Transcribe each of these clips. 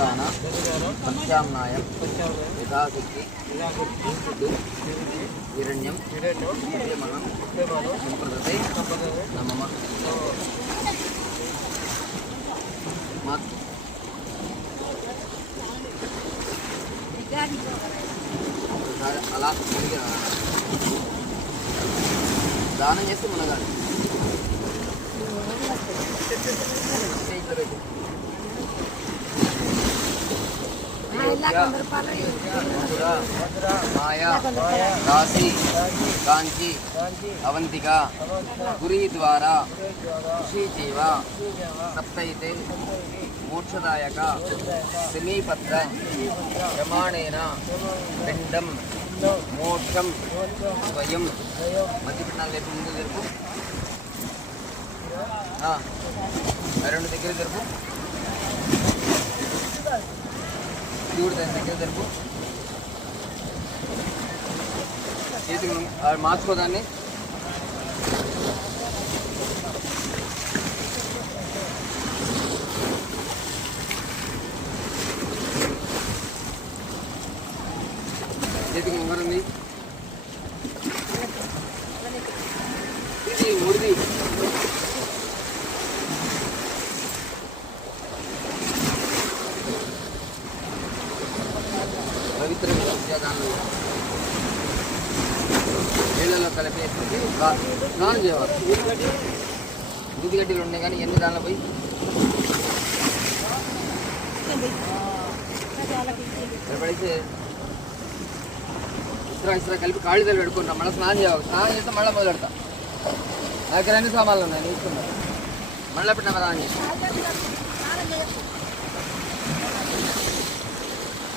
చతుర్గాన ప్రత్యామ్నాయం యథాశక్తి హిరణ్యం విద్యమానం సంప్రదతే నమః. అలా దానం చేస్తే మునగాలి. మాయా కాశీ కాంచి అవంతిక గురి ద్వారా ఋషిచైవ సప్తైతే మోక్షదాయక సమీపత్ర ప్రమాణేన పిండం మోక్షం స్వయం. మధ్య పిండాలు లేపు ముందు జరుపు, రెండు దగ్గర జరుపు, శివుడు దాని దగ్గర జరుపు. చేతికి మార్చుకోదాన్ని. చేతికి ఉంగరంది, ఇది ముడిది. పవిత్రంగా దానిలో నీళ్ళలో కలిపేసి స్నానం చేయాలి. దూది గడ్డలు ఉన్నాయి కానీ ఎన్ని దానిలో పోయి పడితే ఇస్రా కలిపి కాళ్ళు తల్లి పెట్టుకుంటాం. మళ్ళీ స్నానం చేయాలి. స్నానం చేస్తే మళ్ళీ మొదలు పెడతా. నా దగ్గర అన్ని సామాన్లు ఉన్నాయి, తీసుకున్నా. మళ్ళీ పెట్టినా కదా అని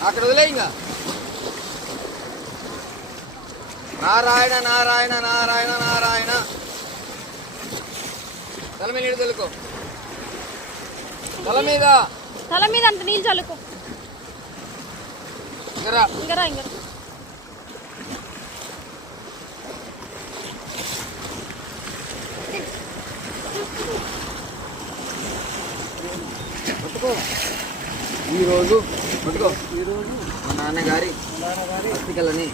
అక్కడ వదిలే. ఇంకా నారాయణ నారాయణ నారాయణ నారాయణ. తల మీద నీళ్ళు చల్లుకో. తల మీద అంత నీళ్ళు చల్లుకో. ఇంకరా ఈరోజు మా నాన్నగారి అస్థికలని